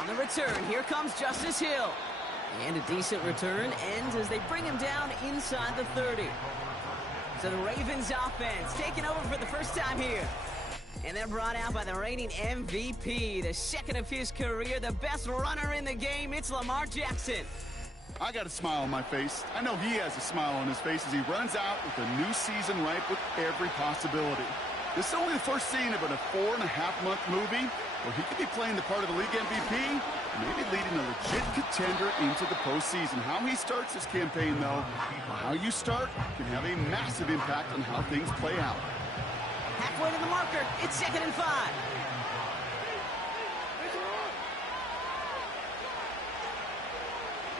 On the return, here comes Justice Hill. And a decent return ends as they bring him down inside the 30. So the Ravens offense taking over for the first time here. And they're brought out by the reigning MVP, the second of his career, the best runner in the game. It's Lamar Jackson. I got a smile on my face. I know he has a smile on his face as he runs out with a new season ripe with every possibility. This is only the first scene of a 4.5-month movie where he could be playing the part of the league MVP, maybe leading a legit contender into the postseason. How he starts this campaign, though, how you start can have a massive impact on how things play out. Halfway to the marker, it's 2nd and 5.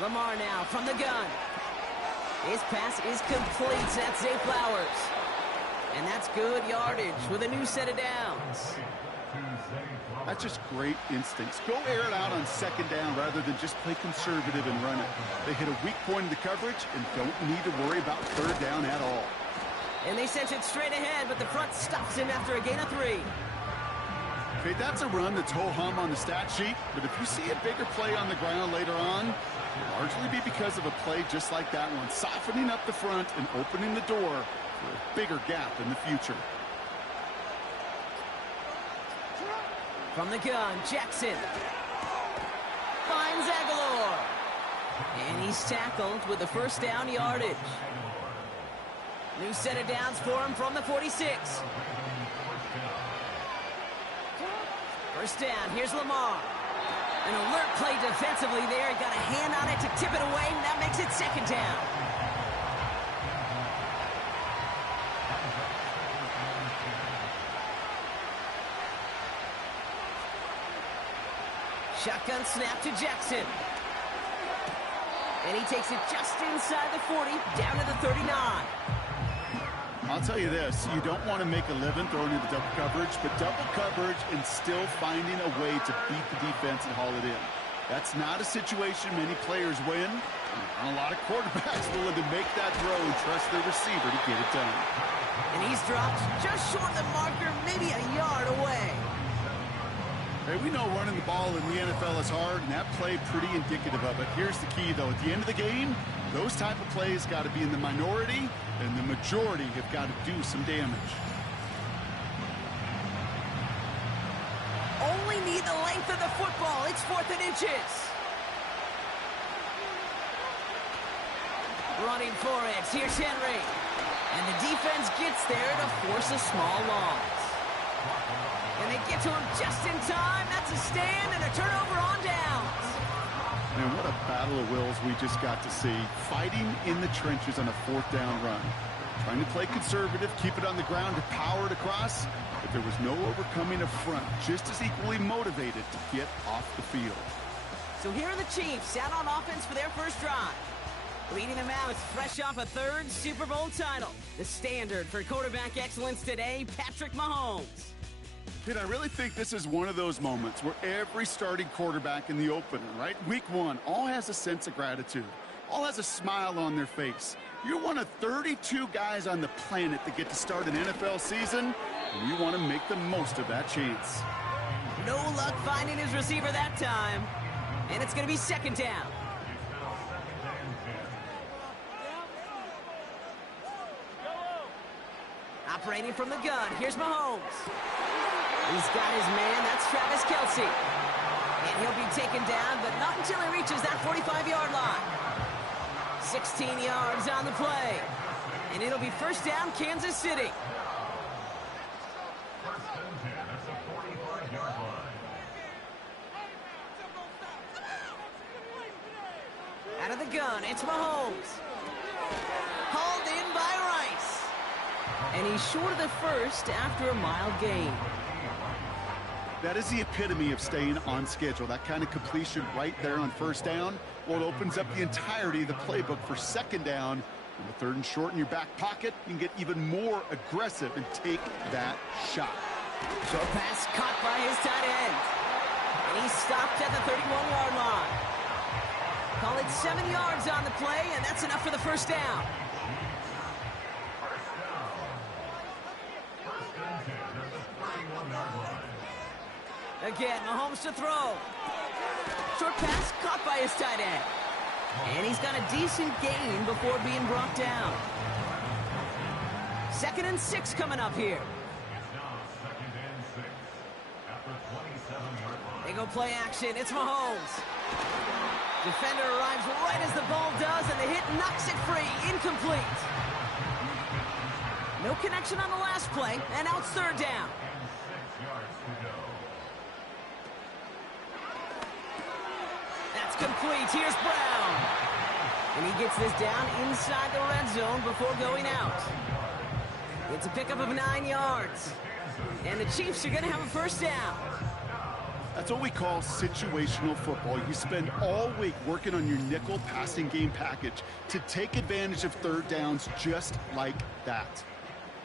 Lamar now from the gun. His pass is complete. That's Zay Flowers. And that's good yardage with a new set of downs. That's just great instincts. Go air it out on 2nd down rather than just play conservative and run it. They hit a weak point in the coverage and don't need to worry about 3rd down at all. And they sent it straight ahead, but the front stops him after a gain of 3. Okay, that's a run that's ho-hum on the stat sheet, but if you see a bigger play on the ground later on, it'll largely be because of a play just like that one, softening up the front and opening the door for a bigger gap in the future. From the gun, Jackson finds Aguilar. And he's tackled with the 1st down yardage. New set of downs for him from the 46. 1st down, here's Lamar. An alert play defensively there. He got a hand on it to tip it away, and that makes it 2nd down. Shotgun snap to Jackson. And he takes it just inside the 40, down to the 39. I'll tell you this, you don't want to make a living throwing into double coverage, but double coverage and still finding a way to beat the defense and haul it in. That's not a situation many players win. And a lot of quarterbacks willing to make that throw and trust their receiver to get it done. And he's dropped just short of the marker, maybe a yard away. Hey, we know running the ball in the NFL is hard, and that play pretty indicative of it. Here's the key, though. At the end of the game, those type of plays got to be in the minority, and the majority have got to do some damage. Only need the length of the football. It's 4th and inches. Running for it. Here's Henry. And the defense gets there to force a small loss. And they get to him just in time. That's a stand and a turnover on downs. Man, what a battle of wills we just got to see. Fighting in the trenches on a 4th down run. Trying to play conservative, keep it on the ground to power it across. But there was no overcoming a front, just as equally motivated to get off the field. So here are the Chiefs out on offense for their first drive. Leading them out, fresh off a 3rd Super Bowl title. The standard for quarterback excellence today, Patrick Mahomes. Dude, I really think this is one of those moments where every starting quarterback in the opener, right? Week 1, all has a sense of gratitude. All has a smile on their face. You're one of 32 guys on the planet that get to start an NFL season, and you want to make the most of that chance. No luck finding his receiver that time. And it's going to be 2nd down. Operating from the gun, here's Mahomes. He's got his man, that's Travis Kelce. And he'll be taken down, but not until he reaches that 45-yard line. 16 yards on the play. And it'll be 1st down, Kansas City. Out of the gun, it's Mahomes. Hauled in by Rice. And he's short of the 1st after a mild gain. That is the epitome of staying on schedule. That kind of completion right there on 1st down. Well, it opens up the entirety of the playbook for 2nd down. And the 3rd and short in your back pocket, you can get even more aggressive and take that shot. Short pass caught by his tight end. And he's stopped at the 31-yard line. Call it 7 yards on the play, and that's enough for the 1st down. Again, Mahomes to throw. Short pass caught by his tight end. And he's got a decent gain before being brought down. 2nd and 6 coming up here. They go play action. It's Mahomes. Defender arrives right as the ball does, and the hit knocks it free. Incomplete. No connection on the last play, and now it's 3rd down. That's complete. Here's Brown. And he gets this down inside the red zone before going out. It's a pickup of 9 yards. And the Chiefs are going to have a 1st down. That's what we call situational football. You spend all week working on your nickel passing game package to take advantage of 3rd downs just like that.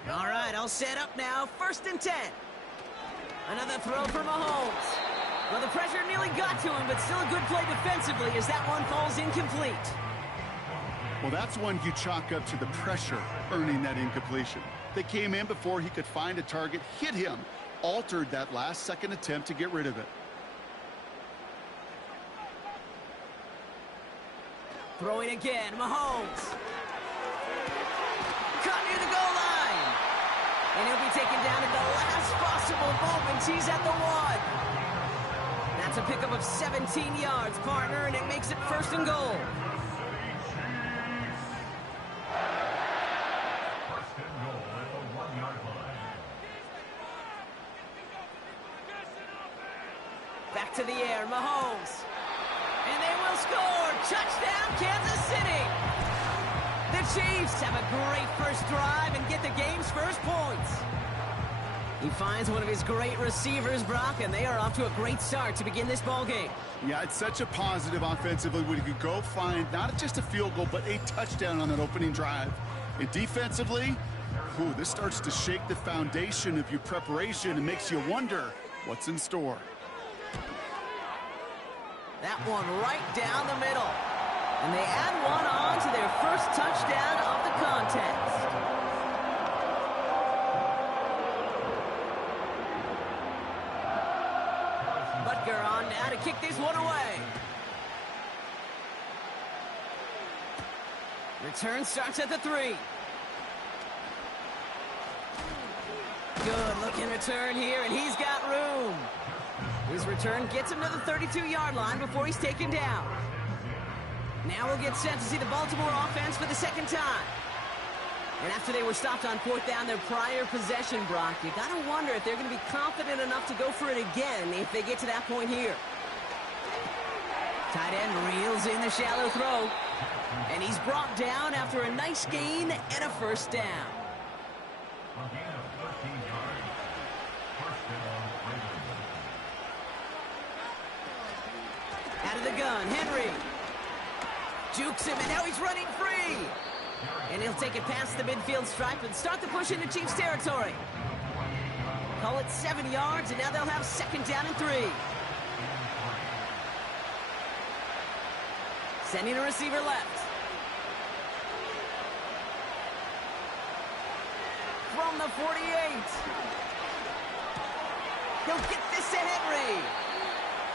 All right, all set up now. 1st and 10. Another throw for Mahomes. Well, the pressure nearly got to him, but still a good play defensively as that one falls incomplete. Well, that's one you chalk up to the pressure earning that incompletion. They came in before he could find a target, hit him, altered that last-second attempt to get rid of it. Throwing again, Mahomes. Caught near the goal line. And he'll be taken down at the last possible moment. He's at the 1. That's a pickup of 17 yards, partner, and it makes it 1st and goal. Back to the air, Mahomes. And they will score. Touchdown, Kansas City. The Chiefs have a great first drive and get the game's first points. He finds one of his great receivers, Brock, and they are off to a great start to begin this ball game. Yeah, it's such a positive offensively when you could go find not just a field goal, but a touchdown on that opening drive. And defensively, this starts to shake the foundation of your preparation and makes you wonder what's in store. That one right down the middle. And they add one on to their first touchdown of the contest. Butker on now to kick this one away. Return starts at the 3. Good looking return here, and he's got room. His return gets him to the 32-yard line before he's taken down. Now we'll get set to see the Baltimore offense for the 2nd time. And after they were stopped on 4th down their prior possession, Brock, you got to wonder if they're going to be confident enough to go for it again if they get to that point here. Tight end reels in the shallow throw. And he's brought down after a nice gain and a 1st down. Out of the gun, Henry. Jukes him, and now he's running free. And he'll take it past the midfield stripe and start the push into Chiefs territory. Call it 7 yards, and now they'll have 2nd down and 3. Sending a receiver left. From the 48. He'll get this to Henry.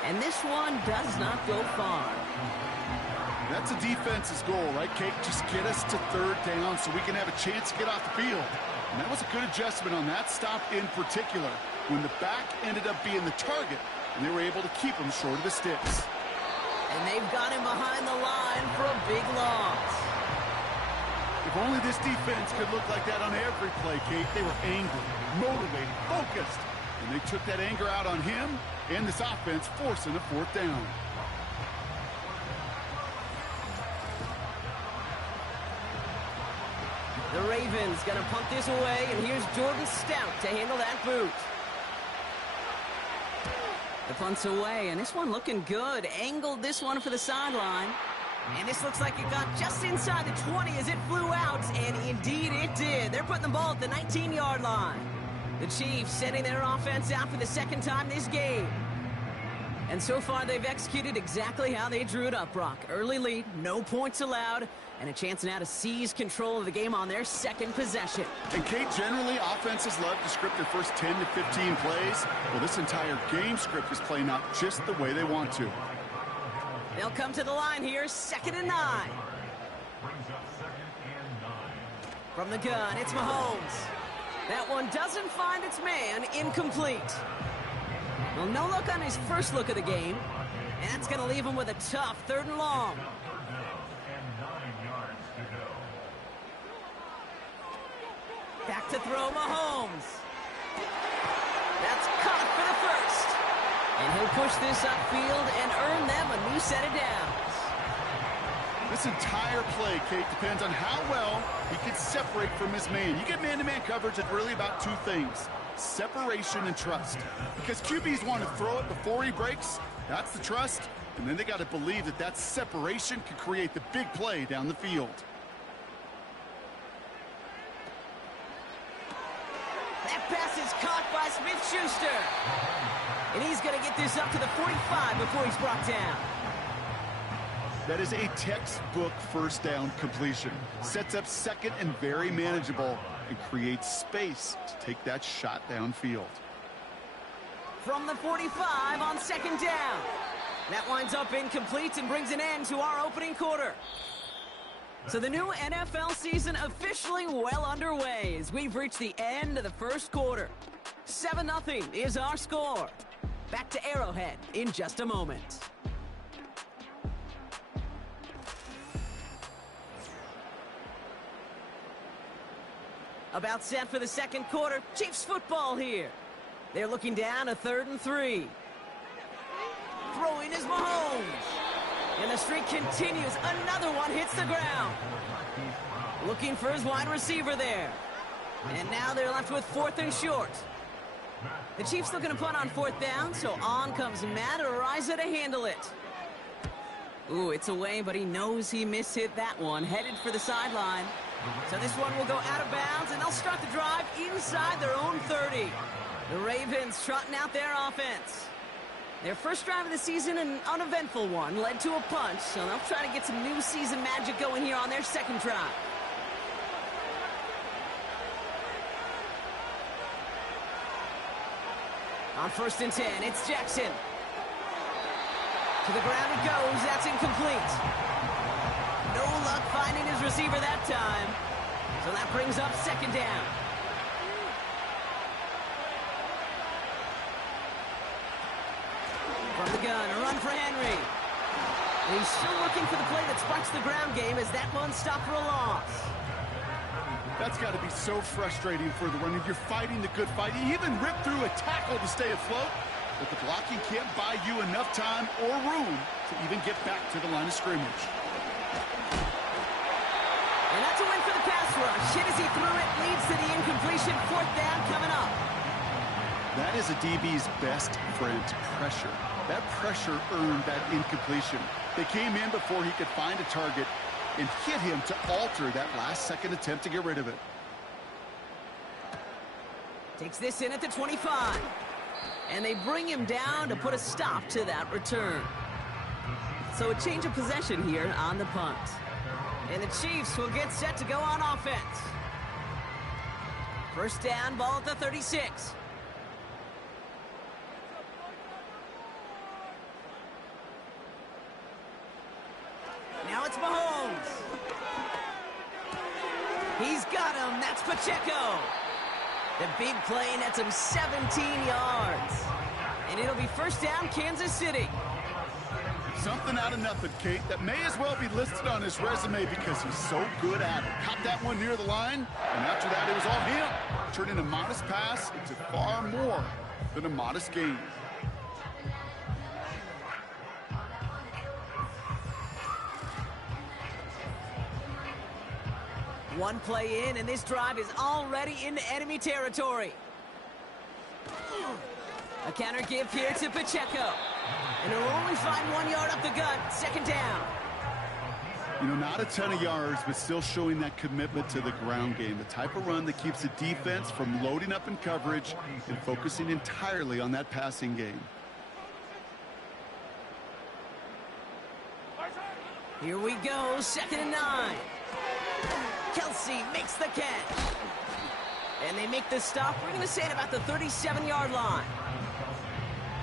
And this one does not go far. That's a defense's goal, right, Kate? Just get us to 3rd down so we can have a chance to get off the field. And that was a good adjustment on that stop in particular, when the back ended up being the target, and they were able to keep him short of the sticks. And they've got him behind the line for a big loss. If only this defense could look like that on every play, Kate. They were angry, motivated, focused. And they took that anger out on him and this offense, forcing a 4th down. The Ravens going to punt this away, and here's Jordan Stout to handle that boot. The punt's away, and this one looking good. Angled this one for the sideline. And this looks like it got just inside the 20 as it flew out, and indeed it did. They're putting the ball at the 19-yard line. The Chiefs sending their offense out for the 2nd time this game. And so far, they've executed exactly how they drew it up, Brock. Early lead, no points allowed, and a chance now to seize control of the game on their second possession. And Kate, generally, offenses love to script their first 10 to 15 plays. Well, this entire game script is playing out just the way they want to. They'll come to the line here, 2nd and 9. From the gun, it's Mahomes. That one doesn't find its man, incomplete. Well, no look on his first look of the game. And that's going to leave him with a tough 3rd and long. Back to throw, Mahomes. That's caught for the first. And he'll push this upfield and earn them a new set of downs. This entire play, Kate, depends on how well he can separate from his man. You get man-to-man coverage at really about 2 things. Separation and trust. Because QBs want to throw it before he breaks. That's the trust. And then they got to believe that that separation can create the big play down the field. That pass is caught by Smith-Schuster. And he's going to get this up to the 45 before he's brought down. That is a textbook first down completion. Sets up second and very manageable and creates space to take that shot downfield. From the 45 on 2nd down. That winds up incomplete and brings an end to our opening quarter. So the new NFL season officially well underway as we've reached the end of the first quarter. 7-0 is our score. Back to Arrowhead in just a moment. About set for the second quarter. Chiefs football here. They're looking down a 3rd and 3. Throwing is Mahomes. And the streak continues. Another one hits the ground. Looking for his wide receiver there. And now they're left with 4th and short. The Chiefs looking to punt on 4th down, so on comes Matt Araiza to handle it. Ooh, it's away, but he knows he mishit that one. Headed for the sideline. So this one will go out of bounds, and they'll start the drive inside their own 30. The Ravens trotting out their offense. Their first drive of the season, an uneventful one, led to a punch, so they'll try to get some new season magic going here on their second drive. On 1st and 10, it's Jackson. To the ground it goes. That's incomplete. No luck finding his receiver that time. So that brings up 2nd down. From the gun, a run for Henry. And he's still looking for the play that sparks the ground game as that one stopped for a loss. That's got to be so frustrating for the runner. You're fighting the good fight. You even rip through a tackle to stay afloat, but the blocking can't buy you enough time or room to even get back to the line of scrimmage. And that's a win for the pass rush. Hit as he threw it, leads to the incompletion. 4th down coming up. That is a DB's best friend, pressure. That pressure earned that incompletion. They came in before he could find a target and hit him to alter that last-second attempt to get rid of it. Takes this in at the 25. And they bring him down to put a stop to that return. So a change of possession here on the punt. And the Chiefs will get set to go on offense. 1st down, ball at the 36. Now it's Mahomes. He's got him. That's Pacheco. The big play nets him 17 yards. And it'll be 1st down, Kansas City. Something out of nothing, Kate, that may as well be listed on his resume because he's so good at it. Caught that one near the line, and after that it was all him. Turning a modest pass into far more than a modest gain. One play in, and this drive is already into enemy territory. A counter give here to Pacheco. And he'll only find 1 yard up the gut. 2nd down. You know, not a ton of yards, but still showing that commitment to the ground game. The type of run that keeps the defense from loading up in coverage and focusing entirely on that passing game. Here we go, 2nd and 9. Kelsey makes the catch. And they make the stop. We're going to say it about the 37-yard line.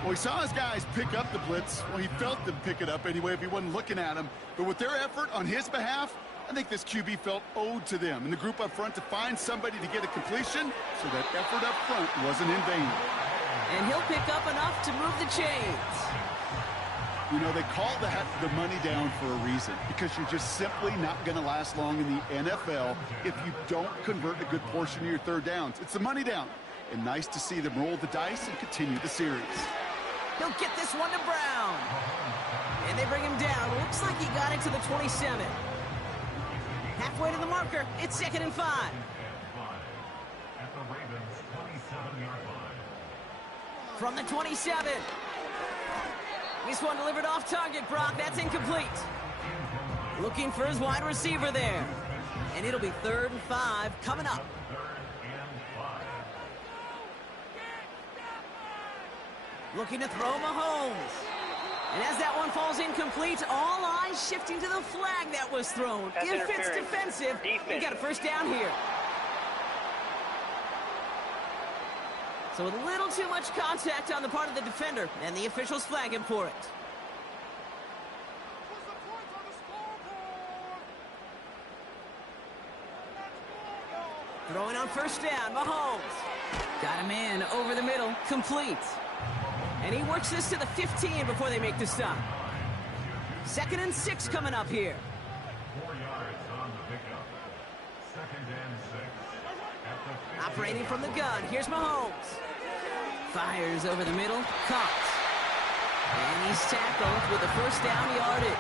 Well, he saw his guys pick up the blitz. Well, he felt them pick it up anyway if he wasn't looking at him. But with their effort on his behalf, I think this QB felt owed to them and the group up front to find somebody to get a completion, so that effort up front wasn't in vain. And he'll pick up enough to move the chains. You know, they call that the money down for a reason, because you're just simply not going to last long in the NFL if you don't convert a good portion of your third downs. It's the money down. And nice to see them roll the dice and continue the series. He'll get this one to Brown. And they bring him down. Looks like he got it to the 27. Halfway to the marker. It's 2nd and 5. From the 27. This one delivered off target, Brock. That's incomplete. Looking for his wide receiver there. And it'll be 3rd and 5 coming up. Looking to throw Mahomes. And as that one falls incomplete, all eyes shifting to the flag that was thrown. If it's defensive, we got a 1st down here. So with a little too much contact on the part of the defender, and the officials flag him for it. Throwing on 1st down, Mahomes. Got him in, over the middle, complete. And he works this to the 15 before they make the stop. 2nd and 6 coming up here. 4 yards on the pickup. 2nd and 6. Operating from the gun, here's Mahomes. Fires over the middle, caught. And he's tackled with the 1st down yardage.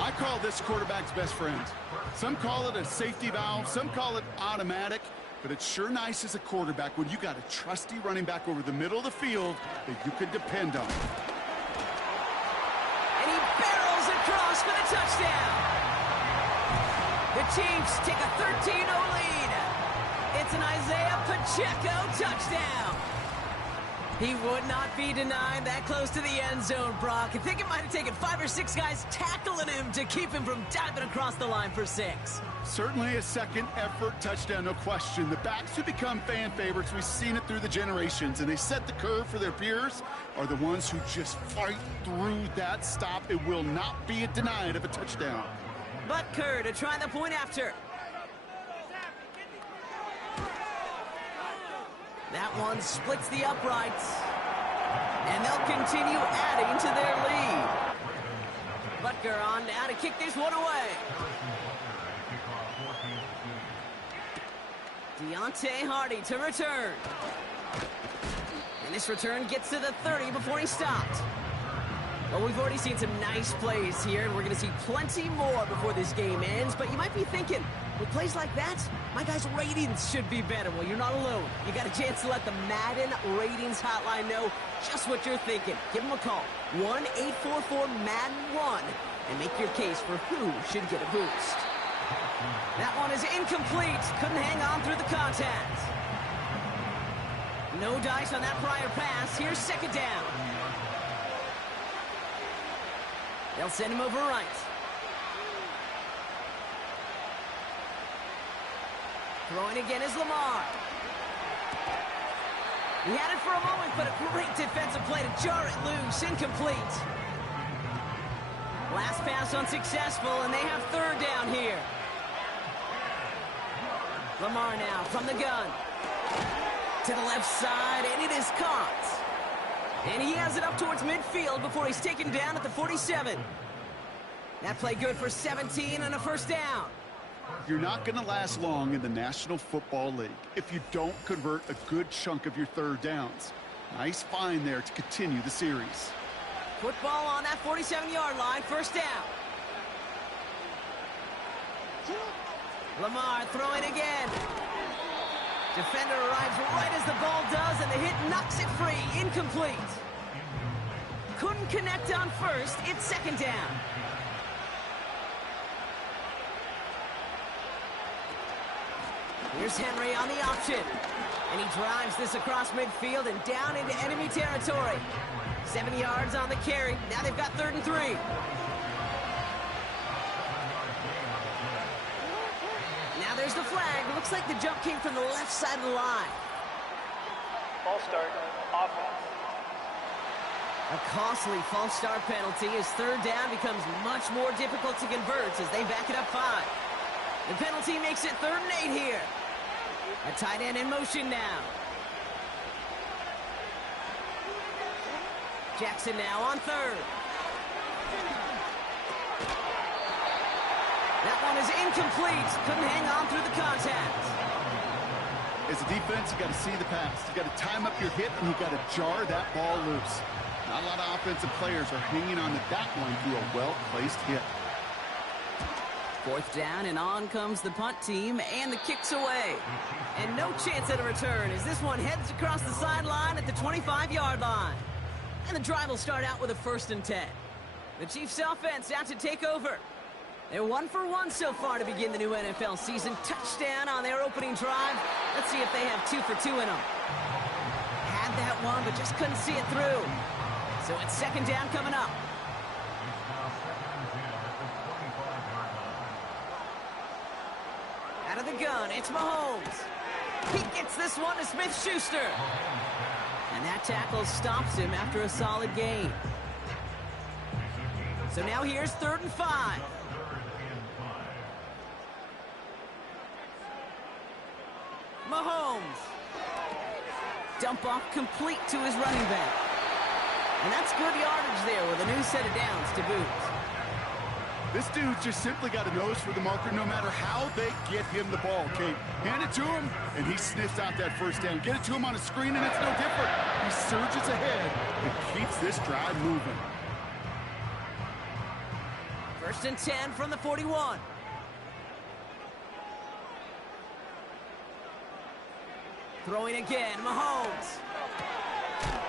I call this quarterback's best friend. Some call it a safety valve, some call it automatic, but it's sure nice as a quarterback when you got a trusty running back over the middle of the field that you can depend on. And he barrels across for the touchdown. The Chiefs take a 13-0 lead. It's an Isaiah Pacheco touchdown. He would not be denied that close to the end zone, Brock. I think it might have taken 5 or 6 guys tackling him to keep him from diving across the line for 6. Certainly a second effort touchdown, no question. The backs who become fan favorites, we've seen it through the generations, and they set the curve for their peers, are the ones who just fight through that stop. It will not be denied of a touchdown. Butker to try the point after. That one splits the uprights. And they'll continue adding to their lead. Butker on now to kick this one away. Deontay Hardy to return. And this return gets to the 30 before he stopped. Well, we've already seen some nice plays here, and we're going to see plenty more before this game ends. But you might be thinking, with plays like that, my guys' ratings should be better. Well, you're not alone. You got a chance to let the Madden Ratings Hotline know just what you're thinking. Give them a call, 1-844-MADDEN-1, and make your case for who should get a boost. That one is incomplete. Couldn't hang on through the contact. No dice on that prior pass. Here's 2nd down. They'll send him over right. Throwing again is Lamar. He had it for a moment, but a great defensive play to jar it loose. Incomplete. Last pass unsuccessful, and they have 3rd down here. Lamar now from the gun. To the left side, and it is caught. And he has it up towards midfield before he's taken down at the 47. That play good for 17 and a 1st down. You're not going to last long in the National Football League if you don't convert a good chunk of your 3rd downs. Nice find there to continue the series. Football on that 47-yard line, 1st down. Lamar throwing again. Defender arrives right as the ball does, and the hit knocks it free. Incomplete. Couldn't connect on 1st. It's 2nd down. Here's Henry on the option. And he drives this across midfield and down into enemy territory. 7 yards on the carry. Now they've got 3rd and 3. Now there's the flag. Looks like the jump came from the left side of the line. False start, offense. A costly false start penalty as 3rd down becomes much more difficult to convert as they back it up 5. The penalty makes it 3rd and 8 here. A tight end in motion now. Jackson now on 3rd. That one is incomplete. Couldn't hang on through the contact. As a defense, you got to see the pass. You got to time up your hit, and you got to jar that ball loose. Not a lot of offensive players are hanging on to that one through a well-placed hit. 4th down, and on comes the punt team, and the kick's away. And no chance at a return as this one heads across the sideline at the 25-yard line. And the drive will start out with a 1st and 10. The Chiefs offense out to take over. They're 1 for 1 so far to begin the new NFL season. Touchdown on their opening drive. Let's see if they have 2 for 2 in them. Had that one, but just couldn't see it through. So it's 2nd down coming up. Out of the gun, it's Mahomes. He gets this one to Smith-Schuster. And that tackle stops him after a solid gain. So now here's 3rd and 5. Mahomes. Dump off complete to his running back. And that's good yardage there with a new set of downs to boot. This dude just simply got a nose for the marker no matter how they get him the ball, Kate. Hand it to him, and he sniffs out that 1st down. Get it to him on a screen, and it's no different. He surges ahead and keeps this drive moving. 1st and 10 from the 41. Throwing again, Mahomes.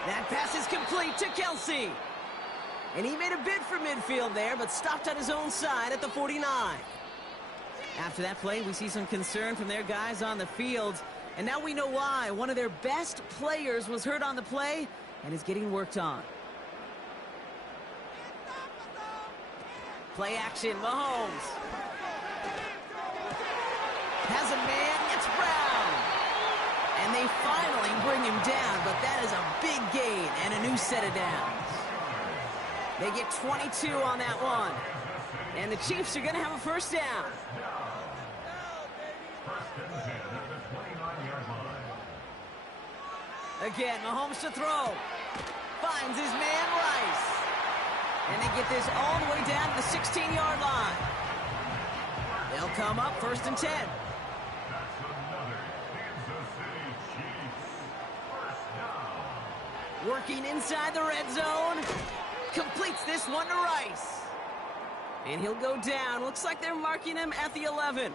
That pass is complete to Kelsey. And he made a bid for midfield there, but stopped on his own side at the 49. After that play, we see some concern from their guys on the field. And now we know why. One of their best players was hurt on the play and is getting worked on. Play action, Mahomes. Has a man, it's Brown. And they finally bring him down, but that is a big gain and a new set of downs. They get 22 on that one. And the Chiefs are going to have a 1st down. Again, Mahomes to throw. Finds his man, Rice. And they get this all the way down to the 16-yard line. They'll come up 1st and 10. Working inside the red zone. Completes this one to Rice. And he'll go down. Looks like they're marking him at the 11.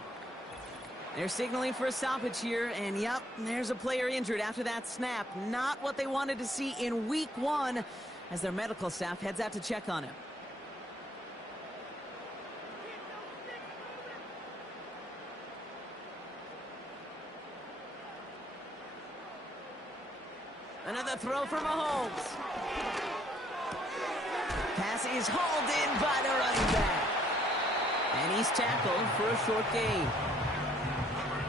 They're signaling for a stoppage here. And, yep, there's a player injured after that snap. Not what they wanted to see in week 1 as their medical staff heads out to check on him. Another throw for Mahomes. Pass is hauled in by the running back. And he's tackled for a short gain.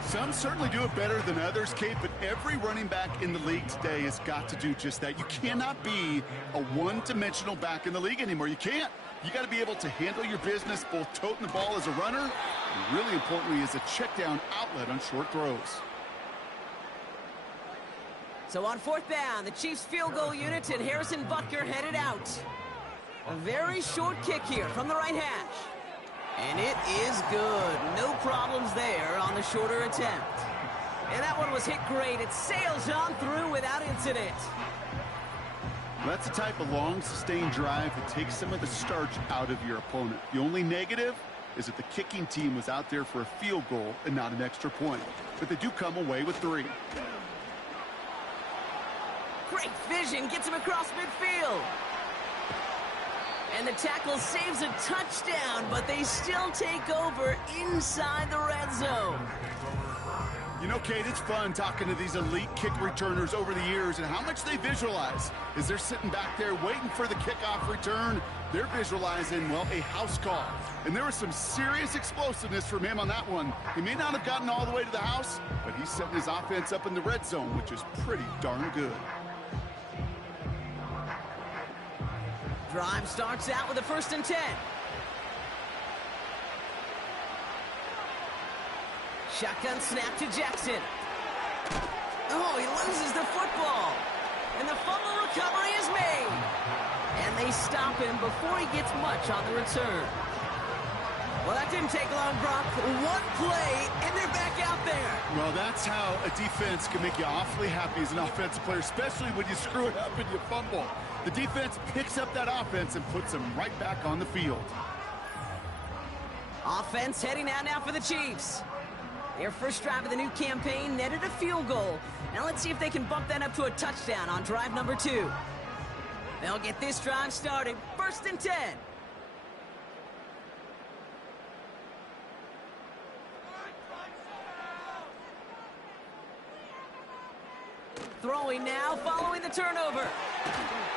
Some certainly do it better than others, Kate, but every running back in the league today has got to do just that. You cannot be a one-dimensional back in the league anymore. You can't. You got to be able to handle your business, both toting the ball as a runner, and really importantly as a check-down outlet on short throws. So on 4th down, the Chiefs field goal unit and Harrison Butker headed out. A very short kick here from the right hash. And it is good. No problems there on the shorter attempt. And that one was hit great. It sails on through without incident. That's the type of long, sustained drive that takes some of the starch out of your opponent. The only negative is that the kicking team was out there for a field goal and not an extra point. But they do come away with 3. Great vision, gets him across midfield. And the tackle saves a touchdown, but they still take over inside the red zone. You know, Kate, it's fun talking to these elite kick returners over the years and how much they visualize. As they're sitting back there waiting for the kickoff return, they're visualizing, well, a house call. And there was some serious explosiveness from him on that one. He may not have gotten all the way to the house, but he's setting his offense up in the red zone, which is pretty darn good. Drive starts out with a 1st and 10. Shotgun snap to Jackson. Oh, he loses the football. And the fumble recovery is made. And they stop him before he gets much on the return. Well, that didn't take long, Brock. One play, and they're back out there. Well, that's how a defense can make you awfully happy as an offensive player, especially when you screw it up and you fumble. The defense picks up that offense and puts them right back on the field. Offense heading out now for the Chiefs. Their first drive of the new campaign netted a field goal. Now let's see if they can bump that up to a touchdown on drive number 2. They'll get this drive started. 1st and 10. Throwing now, following the turnover.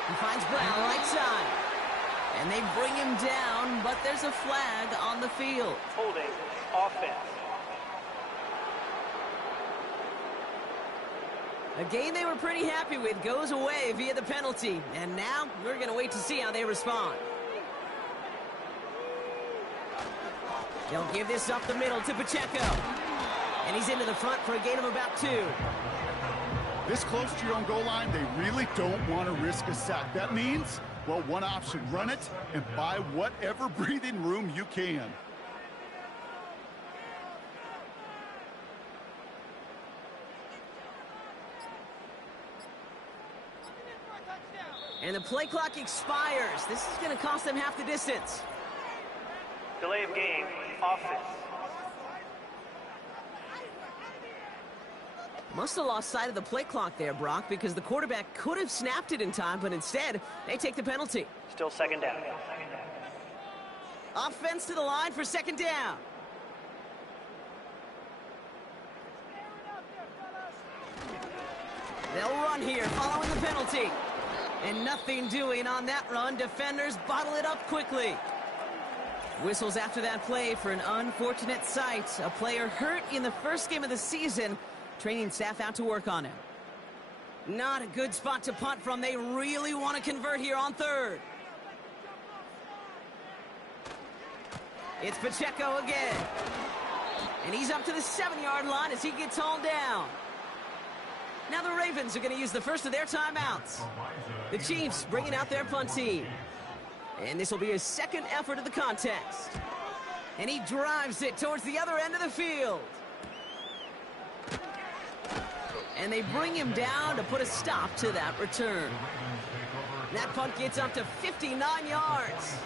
He finds Brown right side. And they bring him down, but there's a flag on the field. Holding offense. A game they were pretty happy with goes away via the penalty. And now we're going to wait to see how they respond. They'll give this up the middle to Pacheco. And he's into the front for a gain of about 2. This close to your own goal line, they really don't want to risk a sack. That means, well, one option, run it and buy whatever breathing room you can. And the play clock expires. This is going to cost them half the distance. Delay of game, offense. Must have lost sight of the play clock there, Brock, because the quarterback could have snapped it in time, but instead, they take the penalty. Still 2nd down. Offense to the line for 2nd down. They'll run here following the penalty. And nothing doing on that run. Defenders bottle it up quickly. Whistles after that play for an unfortunate sight. A player hurt in the first game of the season. Training staff out to work on him. Not a good spot to punt from. They really want to convert here on 3rd. It's Pacheco again. And he's up to the 7-yard line as he gets hauled down. Now the Ravens are going to use the first of their timeouts. The Chiefs bringing out their punt team. And this will be his 2nd effort of the contest. And he drives it towards the other end of the field. And they bring him down to put a stop to that return. That punt gets up to 59 yards.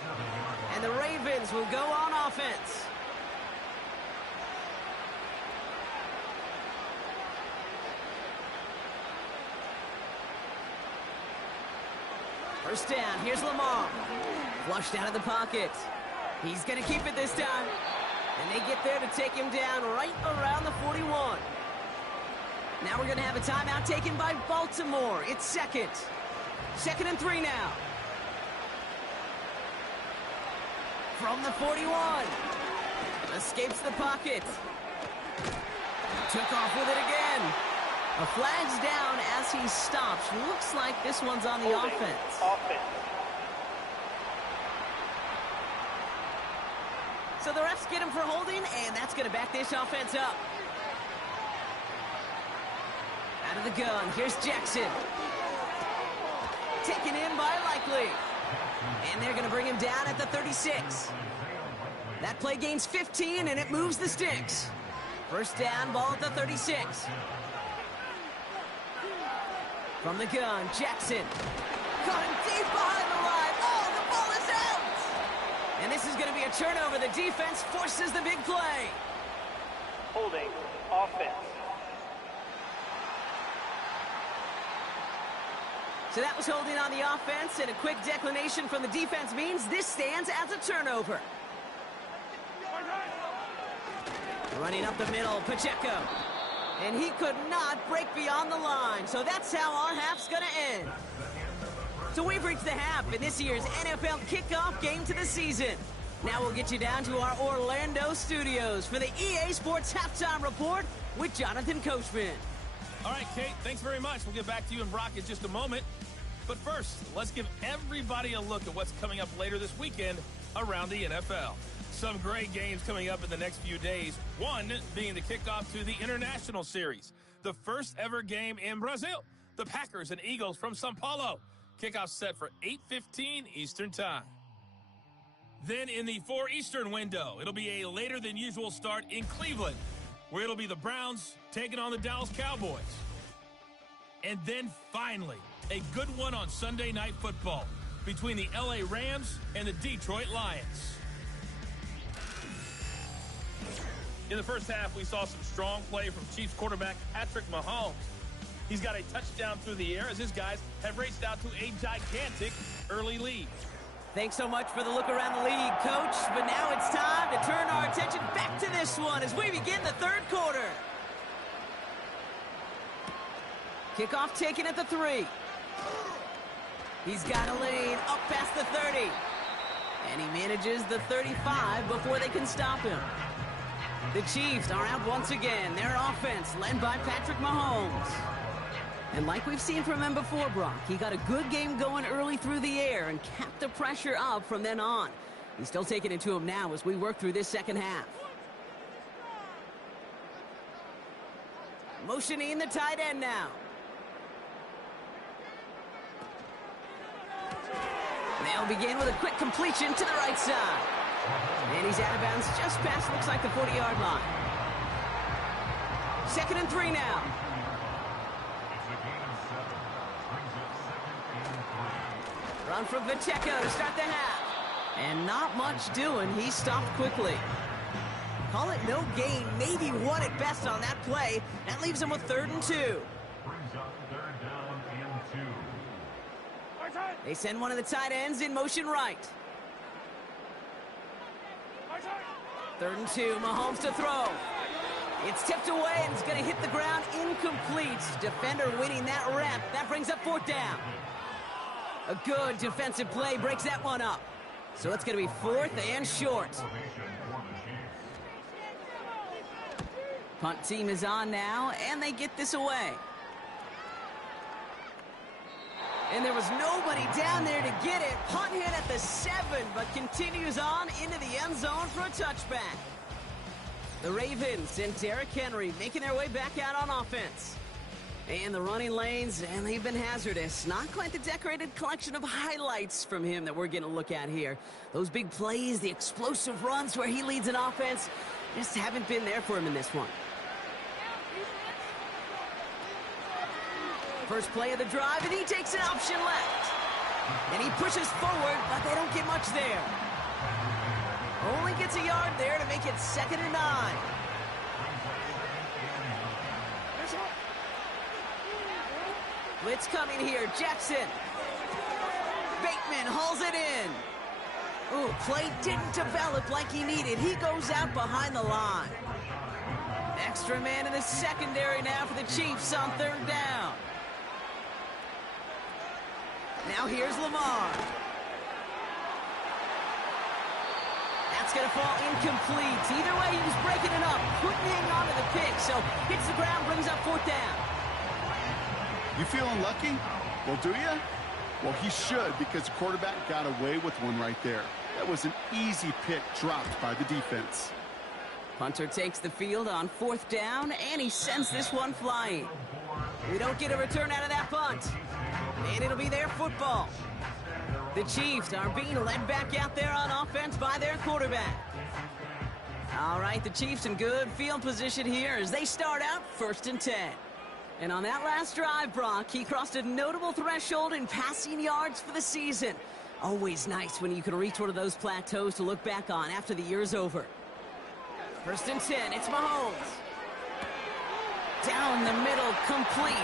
And the Ravens will go on offense. First down, here's Lamar. Flushed out of the pocket. He's going to keep it this time. And they get there to take him down right around the 41. Now we're going to have a timeout taken by Baltimore. It's 2nd. 2nd and 3 now. From the 41. Escapes the pocket. Took off with it again. A flag's down as he stops. Looks like this one's on the offense. So the refs get him for holding, and that's going to back this offense up. Out of the gun, here's Jackson. Taken in by Likely. And they're going to bring him down at the 36. That play gains 15, and it moves the sticks. First down, ball at the 36. From the gun, Jackson. Caught him deep behind the line. Oh, the ball is out! And this is going to be a turnover. The defense forces the big play. Holding offense. So that was holding on the offense, and a quick declination from the defense means this stands as a turnover. Running up the middle, Pacheco. And he could not break beyond the line. So that's how our half's going to end. So we've reached the half in this year's NFL kickoff game to the season. Now we'll get you down to our Orlando studios for the EA Sports Halftime Report with Jonathan Coachman. All right, Kate, thanks very much. We'll get back to you and Brock in just a moment. But first, let's give everybody a look at what's coming up later this weekend around the NFL. Some great games coming up in the next few days, one being the kickoff to the International Series, the first ever game in Brazil. The Packers and Eagles from São Paulo. Kickoff set for 8:15 Eastern Time. Then in the 4 Eastern window, it'll be a later than usual start in Cleveland, where it'll be the Browns taking on the Dallas Cowboys. And then finally, a good one on Sunday Night Football between the LA Rams and the Detroit Lions. In the first half, we saw some strong play from Chiefs quarterback Patrick Mahomes. He's got a touchdown through the air as his guys have raced out to a gigantic early lead. Thanks so much for the look around the league, Coach. But now it's time to turn our attention back to this one as we begin the third quarter. Kickoff taken at the 3. He's got a lane up past the 30. And he manages the 35 before they can stop him. The Chiefs are out once again. Their offense led by Patrick Mahomes. And like we've seen from him before, Brock, he got a good game going early through the air and kept the pressure up from then on. He's still taking it to him now as we work through this second half. Motioning the tight end now. They'll begin with a quick completion to the right side. And he's out of bounds just past, looks like, the 40-yard line. 2nd and 3 now. Run from Pacheco to start the half. And not much doing. He stopped quickly. Call it no gain, maybe one at best on that play. That leaves him with 3rd and 2. Brings up 3rd down and 2. They send one of the tight ends in motion right. 3rd and 2, Mahomes to throw. It's tipped away and it's going to hit the ground incomplete. Defender winning that rep. That brings up 4th down. A good defensive play breaks that one up. So it's going to be 4th and short. Punt team is on now, and they get this away. And there was nobody down there to get it. Punt hit at the 7, but continues on into the end zone for a touchback. The Ravens and Derrick Henry making their way back out on offense. And the running lanes, and they've been hazardous. Not quite the decorated collection of highlights from him that we're going to look at here. Those big plays, the explosive runs where he leads an offense, just haven't been there for him in this one. First play of the drive, and he takes an option left. And he pushes forward, but they don't get much there. Only gets a yard there to make it 2nd and 9. Blitz coming here, Jackson. Bateman hauls it in. Ooh, play didn't develop like he needed. He goes out behind the line. Extra man in the secondary now for the Chiefs on 3rd down. Now here's Lamar. That's going to fall incomplete. Either way, he was breaking it up. Couldn't hang on to the pick, so hits the ground, brings up 4th down. You feeling lucky? Well, do you? Well, he should, because the quarterback got away with one right there. That was an easy pick dropped by the defense. Punter takes the field on 4th down, and he sends this one flying. We don't get a return out of that punt. And it'll be their football. The Chiefs are being led back out there on offense by their quarterback. All right, the Chiefs in good field position here as they start out 1st and 10. And on that last drive, Brock, he crossed a notable threshold in passing yards for the season. Always nice when you can reach one of those plateaus to look back on after the year's over. 1st and 10, it's Mahomes. Down the middle, complete.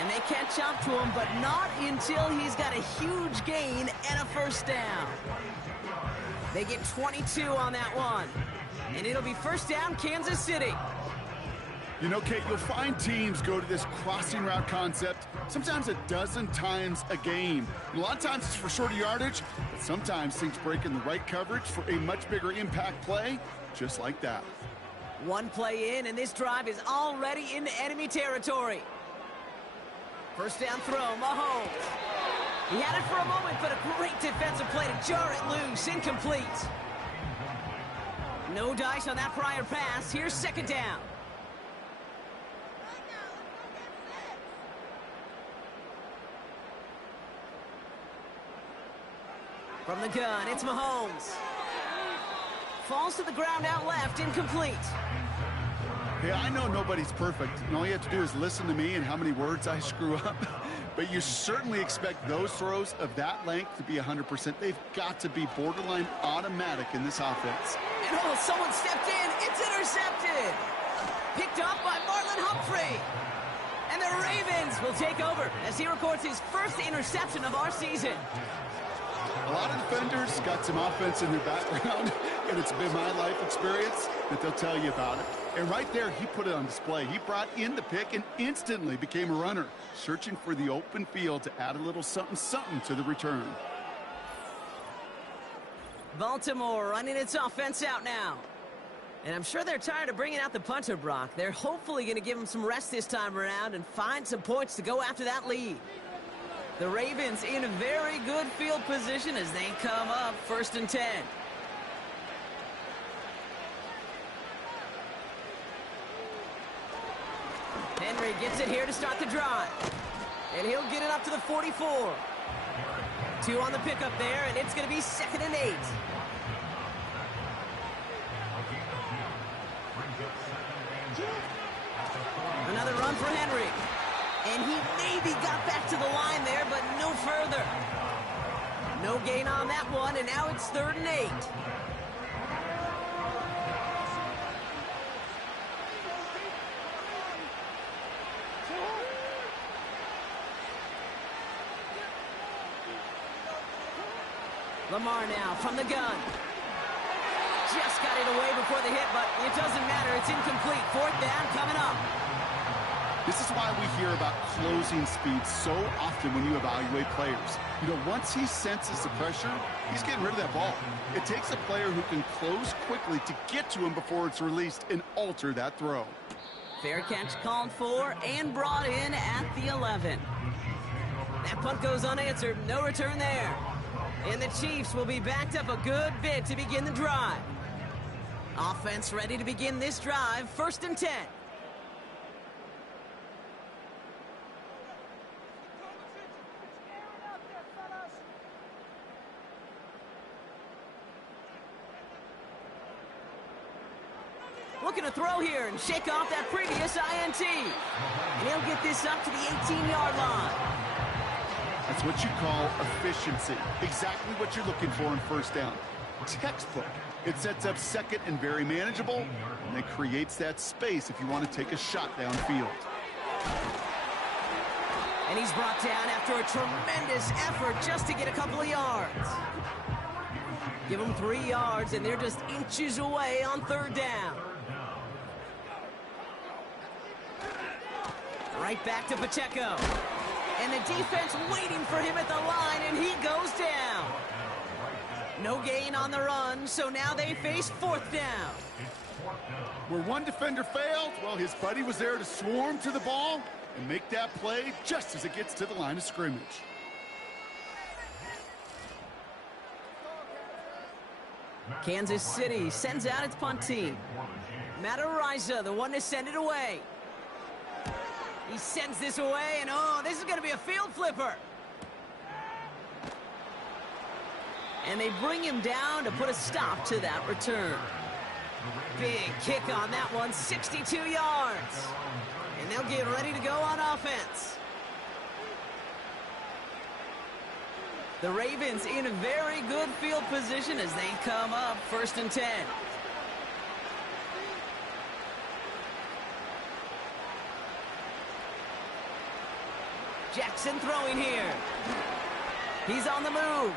And they catch up to him, but not until he's got a huge gain and a 1st down. They get 22 on that one. And it'll be 1st down, Kansas City. You know, Kate, you'll find teams go to this crossing route concept sometimes a dozen times a game. And a lot of times it's for shorter yardage, but sometimes things break in the right coverage for a much bigger impact play, just like that. One play in, and this drive is already into enemy territory. First down throw, Mahomes. He had it for a moment, but a great defensive play to jar it loose. Incomplete. No dice on that prior pass. Here's second down. From the gun, it's Mahomes. Falls to the ground out left, incomplete. Hey, I know nobody's perfect, and all you have to do is listen to me and how many words I screw up. But you certainly expect those throws of that length to be 100%. They've got to be borderline automatic in this offense. And oh, someone stepped in. It's intercepted. Picked off by Marlon Humphrey. And the Ravens will take over as he records his first interception of our season. A lot of defenders got some offense in their background, and it's been my life experience that they'll tell you about it. And right there, he put it on display. He brought in the pick and instantly became a runner, searching for the open field to add a little something-something to the return. Baltimore running its offense out now. And I'm sure they're tired of bringing out the punter, Brock. They're hopefully going to give him some rest this time around and find some points to go after that lead. The Ravens in a very good field position as they come up first and 10. Henry gets it here to start the drive. And he'll get it up to the 44. 2 on the pickup there, and it's going to be 2nd and 8. Another run for Henry. And he maybe got back to the line there, but no further. No gain on that one, and now it's 3rd and 8. Lamar now from the gun. Just got it away before the hit, but it doesn't matter. It's incomplete. 4th down coming up. This is why we hear about closing speed so often when you evaluate players. You know, once he senses the pressure, he's getting rid of that ball. It takes a player who can close quickly to get to him before it's released and alter that throw. Fair catch called for and brought in at the 11. That punt goes unanswered. No return there. And the Chiefs will be backed up a good bit to begin the drive. Offense ready to begin this drive. 1st and 10. Looking to throw here and shake off that previous INT. And he'll get this up to the 18-yard line. That's what you call efficiency. Exactly what you're looking for in 1st down. Textbook. It sets up 2nd and very manageable, and it creates that space if you want to take a shot downfield. And he's brought down after a tremendous effort just to get a couple of yards. Give them 3 yards, and they're just inches away on 3rd down. Right back to Pacheco. And the defense waiting for him at the line, and he goes down. No gain on the run, so now they face 4th down. Where one defender failed, well, his buddy was there to swarm to the ball and make that play just as it gets to the line of scrimmage. Kansas City sends out its punt team. Matt Araiza, the one to send it away. He sends this away, and oh, this is going to be a field flipper. And they bring him down to put a stop to that return. Big kick on that one, 62 yards. And they'll get ready to go on offense. The Ravens in a very good field position as they come up 1st and 10. Jackson throwing here. He's on the move.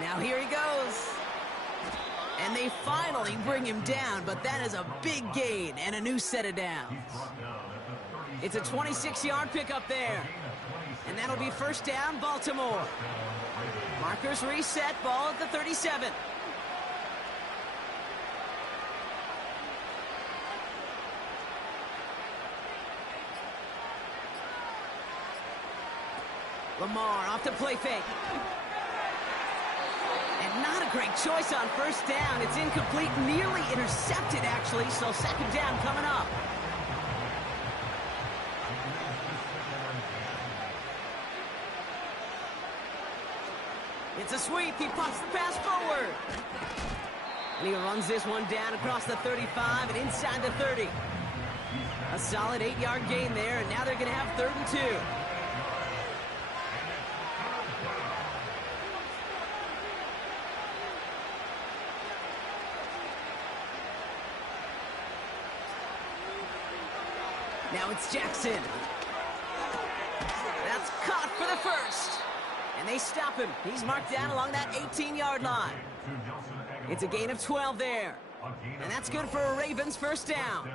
Now here he goes. And they finally bring him down, but that is a big gain and a new set of downs. It's a 26-yard pickup there. And that'll be first down, Baltimore. Markers reset, ball at the 37. Lamar off to play fake. And not a great choice on first down. It's incomplete, nearly intercepted, actually, so second down coming up. It's a sweep. He pops the pass forward. And he runs this one down across the 35 and inside the 30. A solid 8-yard gain there, and now they're going to have 3rd and 2. Now it's Jackson. That's caught for the first. And they stop him. He's marked down along that 18-yard line. It's a gain of 12 there. And that's good for a Ravens first down.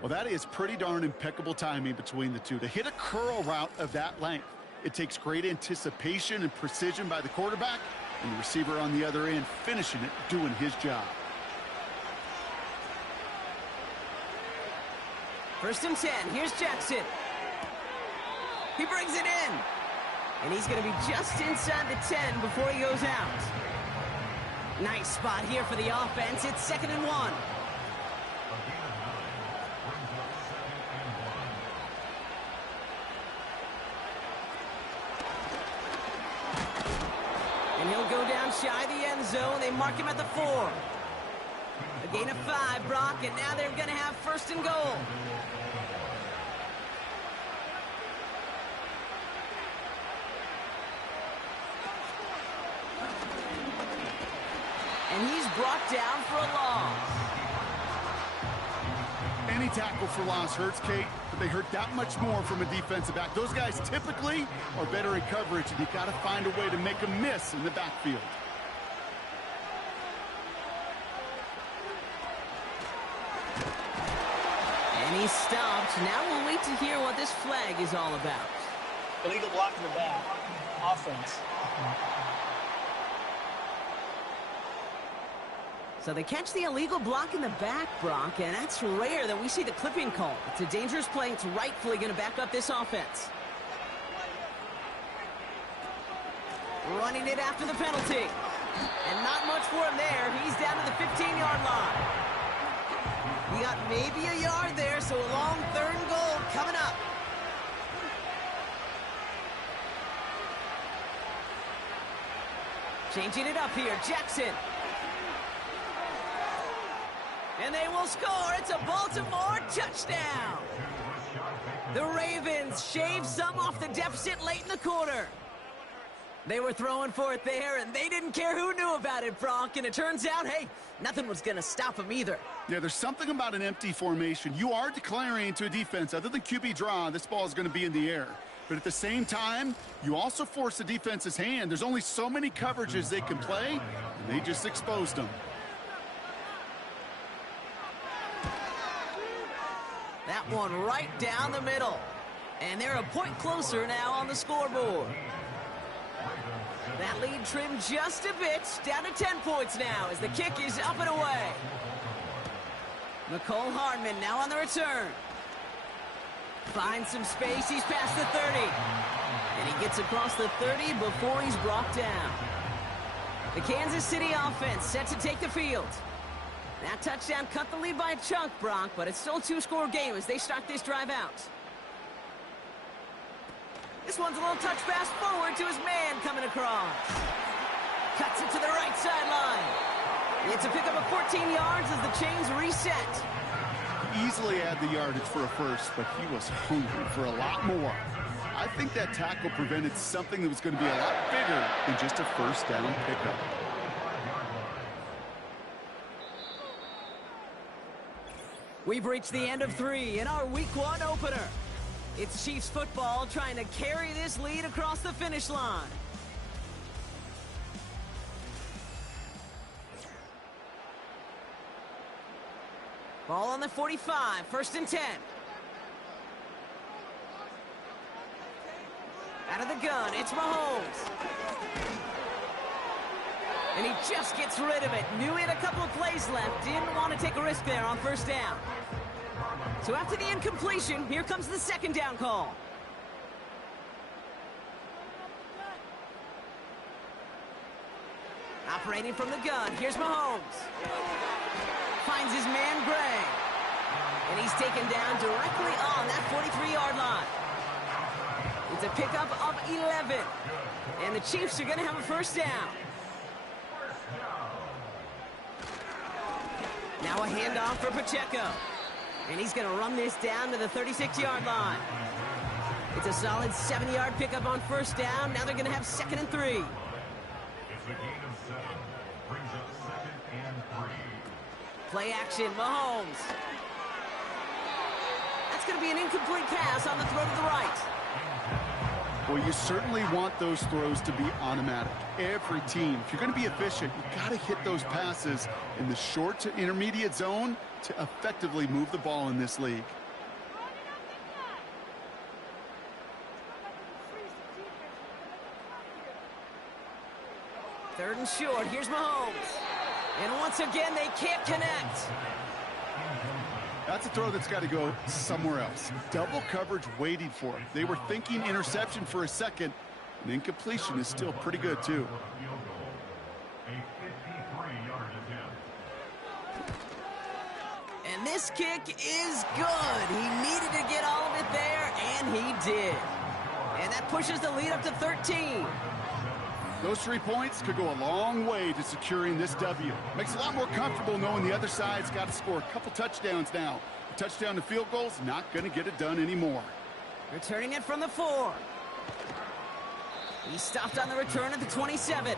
Well, that is pretty darn impeccable timing between the two. To hit a curl route of that length, it takes great anticipation and precision by the quarterback, and the receiver on the other end finishing it, doing his job. First and 10. Here's Jackson. He brings it in. And he's going to be just inside the 10 before he goes out. Nice spot here for the offense. It's 2nd and 1. And he'll go down shy of the end zone. They mark him at the 4. A gain of 5, Brock, and now they're going to have 1st and goal. And he's brought down for a loss. Any tackle for loss hurts, Kate, but they hurt that much more from a defensive back. Those guys typically are better in coverage, and you've got to find a way to make them miss in the backfield. And he's stopped. Now we'll wait to hear what this flag is all about. Illegal block in the back. Offense. So they catch the illegal block in the back, Brock, and that's rare that we see the clipping call. It's a dangerous play. It's rightfully going to back up this offense. Running it after the penalty. And not much for him there. He's down to the 15-yard line. He got maybe a yard there, so a long 3rd and goal coming up. Changing it up here, Jackson. And they will score. It's a Baltimore touchdown. The Ravens shave some off the deficit late in the quarter. They were throwing for it there, and they didn't care who knew about it, Brock. And it turns out, hey, nothing was going to stop them either. Yeah, there's something about an empty formation. You are declaring to a defense, other than QB draw, this ball is going to be in the air. But at the same time, you also force the defense's hand. There's only so many coverages they can play, and they just exposed them. That one right down the middle. And they're a point closer now on the scoreboard. That lead trimmed just a bit. Down to 10 points now as the kick is up and away. Mecole Hardman now on the return. Finds some space. He's past the 30. And he gets across the 30 before he's brought down. The Kansas City offense set to take the field. That touchdown cut the lead by a chunk, Brock, but it's still a 2-score game as they start this drive out. This one's a little touch pass forward to his man coming across. Cuts it to the right sideline. It's a pickup of 14 yards as the chains reset. Easily had the yardage for a first, but he was hungry for a lot more. I think that tackle prevented something that was going to be a lot bigger than just a first down pickup. We've reached the end of 3 in our Week 1 opener. It's Chiefs football trying to carry this lead across the finish line. Ball on the 45, 1st and 10. Out of the gun, it's Mahomes. And he just gets rid of it. Knew he had a couple of plays left. Didn't want to take a risk there on 1st down. So after the incompletion, here comes the 2nd down call. Operating from the gun, here's Mahomes. Finds his man, Gray. And he's taken down directly on that 43-yard line. It's a pickup of 11. And the Chiefs are going to have a 1st down. Now a handoff for Pacheco. And he's going to run this down to the 36-yard line. It's a solid 7-yard pickup on 1st down. Now they're going to have 2nd and 3. It's a gain of 7. Brings up 2nd and 3. Play action, Mahomes. That's going to be an incomplete pass on the throw to the right. Well, you certainly want those throws to be automatic. Every team, if you're going to be efficient, you got to hit those passes in the short to intermediate zone to effectively move the ball in this league. Third and short, here's Mahomes. And once again, they can't connect. That's a throw that's got to go somewhere else. Double coverage waiting for it. They were thinking interception for a second, and incompletion is still pretty good, too. A 53-yard attempt. And this kick is good. He needed to get all of it there, and he did. And that pushes the lead up to 13. Those 3 points could go a long way to securing this W. Makes it a lot more comfortable knowing the other side's got to score a couple touchdowns now. A touchdown to field goal's not going to get it done anymore. Returning it from the 4. He stopped on the return at the 27.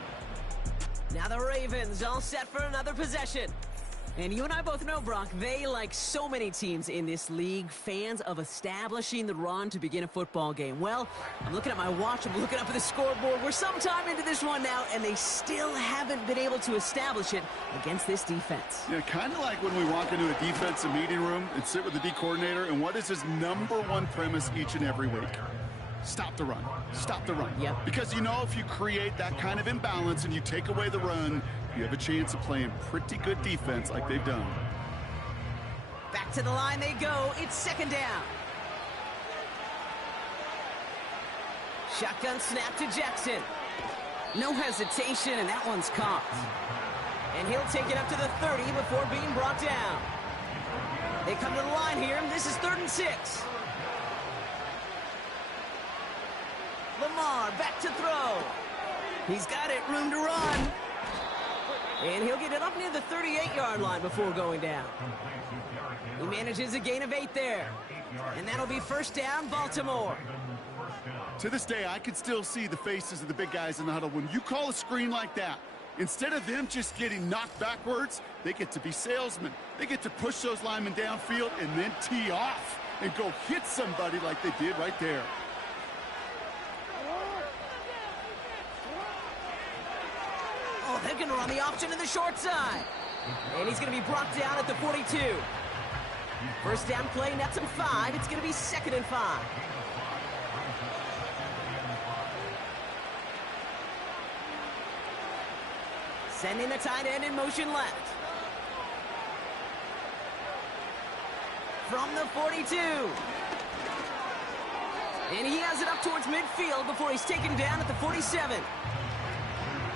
Now the Ravens all set for another possession. And you and I both know, Brock, they, like so many teams in this league, fans of establishing the run to begin a football game. Well, I'm looking at my watch, I'm looking up at the scoreboard. We're sometime into this one now, and they still haven't been able to establish it against this defense. Yeah, kind of like when we walk into a defensive meeting room and sit with the D coordinator, and what is his #1 premise each and every week? Stop the run. Stop the run. Yep. Because you know if you create that kind of imbalance and you take away the run, you have a chance of playing pretty good defense like they've done. Back to the line they go. It's 2nd down. Shotgun snap to Jackson. No hesitation, and that one's caught. And he'll take it up to the 30 before being brought down. They come to the line here, and this is 3rd and 6. Lamar back to throw. He's got it, room to run. And he'll get it up near the 38-yard line before going down. He manages a gain of 8 there. And that'll be 1st down, Baltimore. To this day, I can still see the faces of the big guys in the huddle. When you call a screen like that, instead of them just getting knocked backwards, they get to be salesmen. They get to push those linemen downfield and then tee off and go hit somebody like they did right there. Oh, they're going to run the option to the short side. And he's going to be brought down at the 42. 1st down play, nets him 5. It's going to be 2nd and 5. Sending the tight end in motion left. From the 42. And he has it up towards midfield before he's taken down at the 47.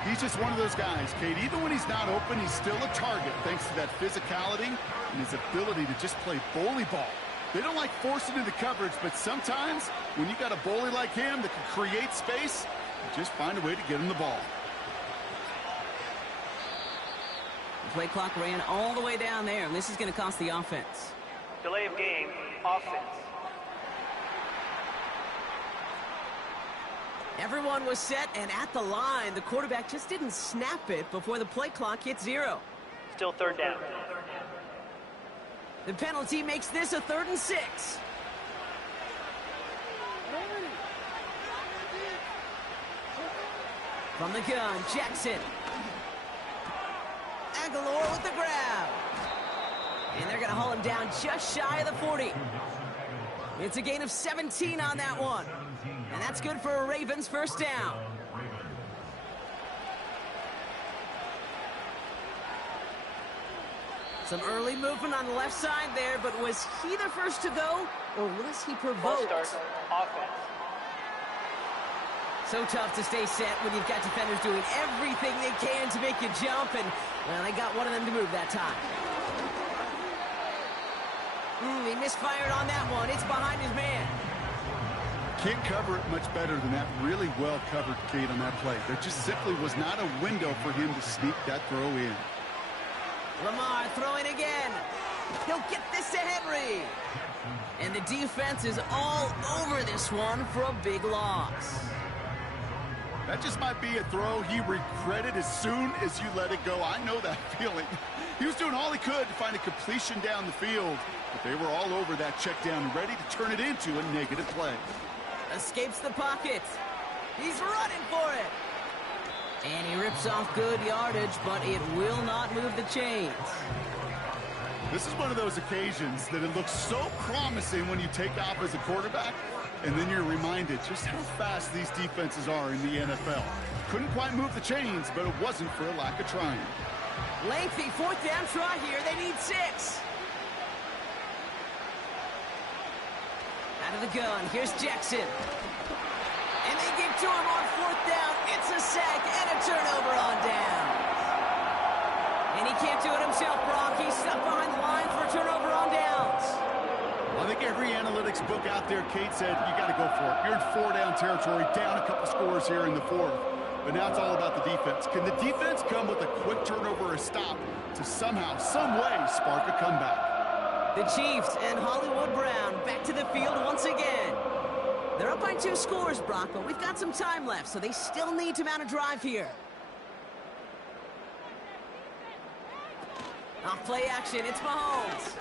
He's just one of those guys, Kate. Even when he's not open, he's still a target thanks to that physicality and his ability to just play bully ball. They don't like forcing into coverage, but sometimes when you got a bully like him that can create space, you just find a way to get him the ball. The play clock ran all the way down there, and this is going to cost the offense. Delay of game, offense. Everyone was set and at the line. The quarterback just didn't snap it before the play clock hit 0. Still 3rd down. The penalty makes this a 3rd and 6. From the gun, Jackson. Aguilar with the grab. And they're going to haul him down just shy of the 40. It's a gain of 17 on that one. And that's good for a Ravens first down. Some early movement on the left side there, but was he the first to go, or was he Ball provoked? start, offense. So tough to stay set when you've got defenders doing everything they can to make you jump, and, well, they got one of them to move that time. He misfired on that one. It's behind his man. Can't cover it much better than that. Really well covered, Kate, on that play. There just simply was not a window for him to sneak that throw in. Lamar throwing again. He'll get this to Henry. And the defense is all over this one for a big loss. That just might be a throw he regretted as soon as you let it go. I know that feeling. He was doing all he could to find a completion down the field, but they were all over that check down, ready to turn it into a negative play. Escapes the pocket. He's running for it. And he rips off good yardage, but it will not move the chains. This is one of those occasions that it looks so promising when you take off as a quarterback, and then you're reminded just how fast these defenses are in the NFL. Couldn't quite move the chains, but it wasn't for a lack of trying. Lengthy fourth down try here. They need 6. Out of the gun. Here's Jackson. And they give to him on fourth down. It's a sack and a turnover on down. And he can't do it himself, Brock. He's stuck behind the line for a turnover on downs. Well, I think every analytics book out there, Kate, said you got to go for it. You're in 4-down territory, down a couple scores here in the 4th. But now it's all about the defense. Can the defense come with a quick turnover or a stop to somehow, some way, spark a comeback? The Chiefs and Hollywood Brown back to the field once again. They're up by 2 scores, Brock, but we've got some time left, so they still need to mount a drive here. Off play action, it's Mahomes.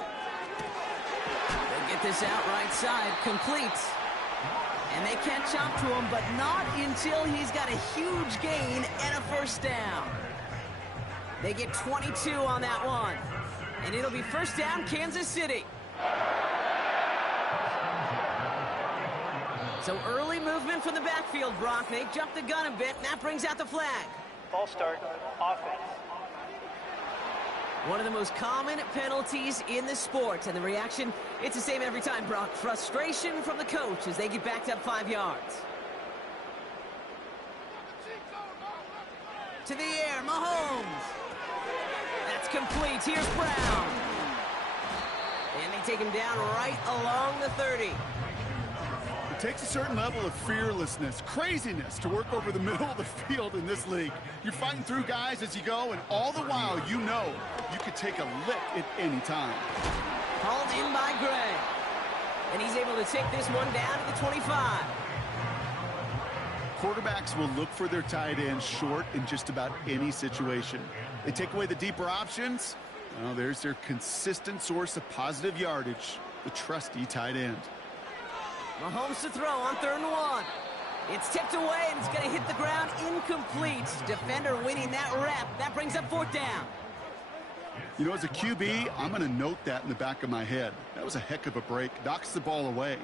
They'll get this out right side, complete. And they catch up to him, but not until he's got a huge gain and a first down. They get 22 on that one. And it'll be first down, Kansas City. So early movement from the backfield, Brock. They jumped the gun a bit, and that brings out the flag. Ball start, offense. One of the most common penalties in the sport, and the reaction, it's the same every time, Brock. Frustration from the coach as they get backed up 5 yards. To the air, Mahomes. That's complete. Here's Brown. And they take him down right along the 30. It takes a certain level of fearlessness, craziness to work over the middle of the field in this league. You're fighting through guys as you go, and all the while you know you could take a lick at any time. Hauled in by Gray. And he's able to take this one down to the 25. Quarterbacks will look for their tight end short in just about any situation. They take away the deeper options. Well, there's their consistent source of positive yardage, the trusty tight end. Mahomes to throw on 3rd and 1. It's tipped away, and it's going to hit the ground incomplete. Defender winning that rep. That brings up 4th down. You know, as a QB, I'm going to note that in the back of my head. That was a heck of a break. Knocks the ball away.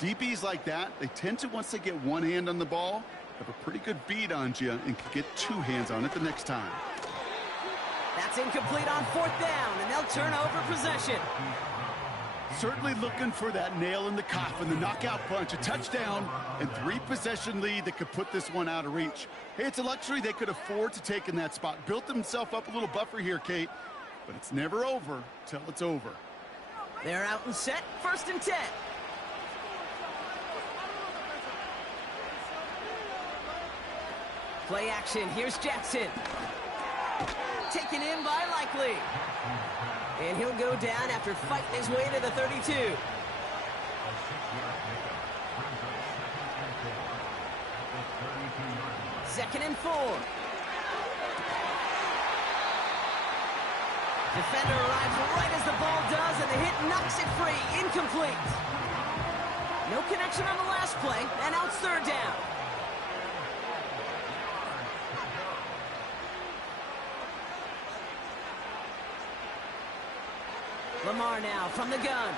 DBs like that, they tend to, once they get one hand on the ball, have a pretty good beat on you and can get 2 hands on it the next time. That's incomplete on 4th down, and they'll turn over possession. Certainly looking for that nail in the coffin, the knockout punch, a touchdown, and 3-possession lead that could put this one out of reach. Hey, it's a luxury they could afford to take in that spot. Built themselves up a little buffer here, Kate, but it's never over till it's over. They're out and set, 1st and 10. Play action, here's Jackson. Taken in by Likely. And he'll go down after fighting his way to the 32. Second and 4. Defender arrives right as the ball does, and the hit knocks it free. Incomplete. No connection on the last play, and now it's 3rd down. Lamar now from the gun.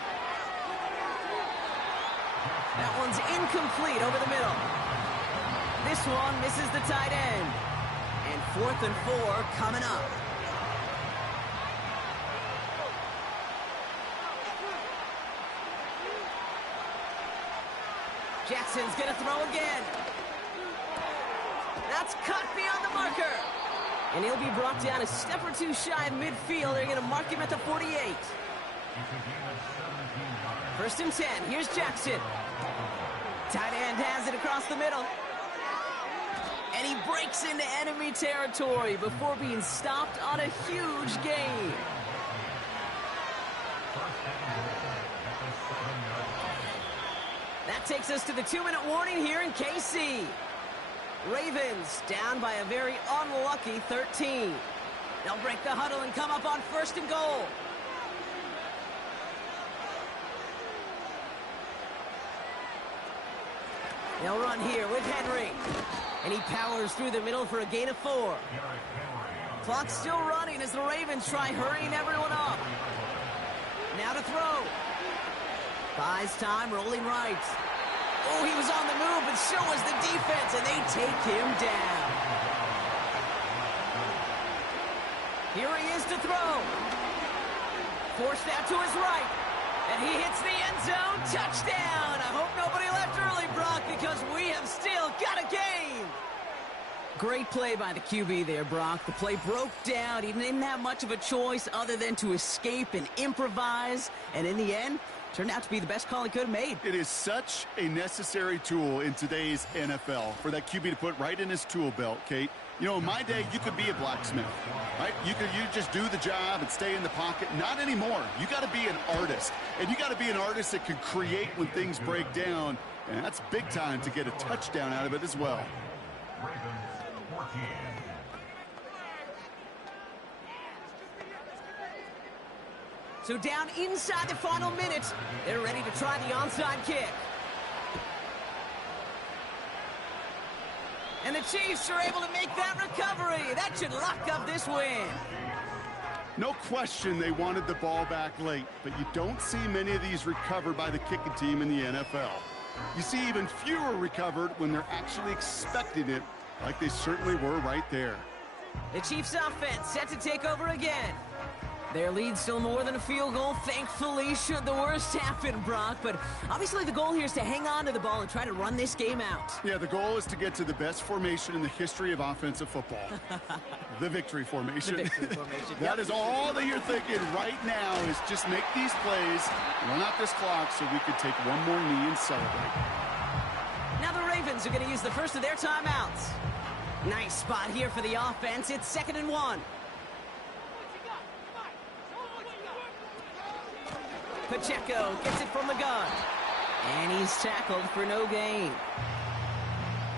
That one's incomplete over the middle. This one misses the tight end. And 4th and 4 coming up. Jackson's going to throw again. That's cut beyond the marker. And he'll be brought down a step or two shy of midfield. They're going to mark him at the 48. 1st and 10. Here's Jackson. Tight end has it across the middle. And he breaks into enemy territory before being stopped on a huge gain. That takes us to the 2-minute warning here in KC. Ravens down by a very unlucky 13. They'll break the huddle and come up on 1st and goal. They'll run here with Henry. And he powers through the middle for a gain of 4. Clock's still running as the Ravens try hurrying everyone up. Now to throw. Buys time, rolling right. Oh, he was on the move, but so was the defense, and they take him down. Here he is to throw. Forced out to his right. And he hits the end zone. Touchdown. I hope nobody left early, Brock, because we have still got a game. Great play by the QB there, Brock. The play broke down. He didn't have much of a choice other than to escape and improvise. And in the end, turned out to be the best call he could have made. It is such a necessary tool in today's NFL for that QB to put right in his tool belt, Kate. You know, in my day, you could be a blacksmith, right? You just do the job and stay in the pocket. Not anymore. You got to be an artist. And you got to be an artist that can create when things break down. And that's big time to get a touchdown out of it as well. So down inside the final minute, they're ready to try the onside kick. And the Chiefs are able to make that recovery. That should lock up this win. No question they wanted the ball back late, but you don't see many of these recovered by the kicking team in the NFL. You see even fewer recovered when they're actually expecting it, like they certainly were right there. The Chiefs offense set to take over again. Their lead still more than a field goal, thankfully, should the worst happen, Brock. But obviously the goal here is to hang on to the ball and try to run this game out. Yeah, the goal is to get to the best formation in the history of offensive football. The victory formation. The victory formation. That is all that you're thinking right now is just make these plays, run out this clock so we could take one more knee and celebrate. Now the Ravens are going to use the first of their timeouts. Nice spot here for the offense. It's 2nd and 1. Pacheco gets it from the gun. And he's tackled for no gain.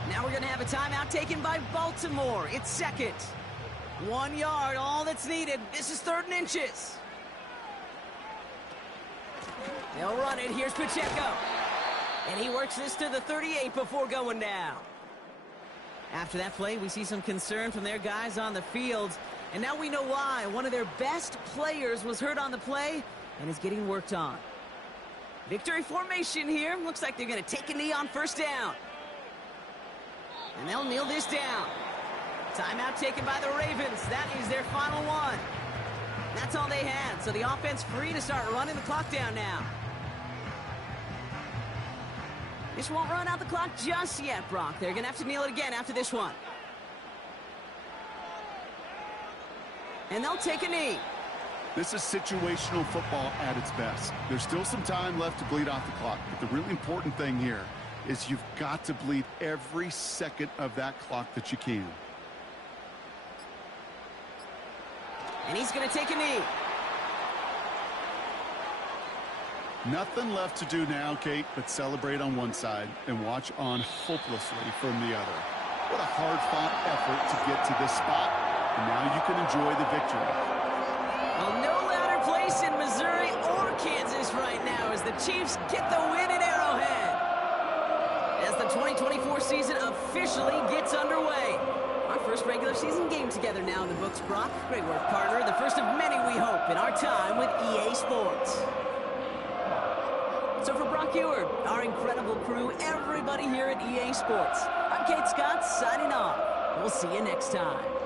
Now we're going to have a timeout taken by Baltimore. It's 2nd. 1 yard, all that's needed. This is 3rd and inches. They'll run it. Here's Pacheco. And he works this to the 38 before going down. After that play, we see some concern from their guys on the field. And now we know why. One of their best players was hurt on the play and is getting worked on. Victory formation here. Looks like they're going to take a knee on 1st down. And they'll kneel this down. Timeout taken by the Ravens. That is their final one. That's all they had. So the offense free to start running the clock down now. This won't run out the clock just yet, Brock. They're going to have to kneel it again after this one. And they'll take a knee. This is situational football at its best. There's still some time left to bleed off the clock, but the really important thing here is you've got to bleed every second of that clock that you can. And he's going to take a knee. Nothing left to do now, Kate, but celebrate on one side and watch on hopelessly from the other. What a hard-fought effort to get to this spot, and now you can enjoy the victory. Well, no louder place in Missouri or Kansas right now as the Chiefs get the win at Arrowhead. As the 2024 season officially gets underway. Our first regular season game together now in the books, Brock. Great work, partner. The first of many, we hope, in our time with EA Sports. So for Brock Eward, our incredible crew, everybody here at EA Sports, I'm Kate Scott signing off. We'll see you next time.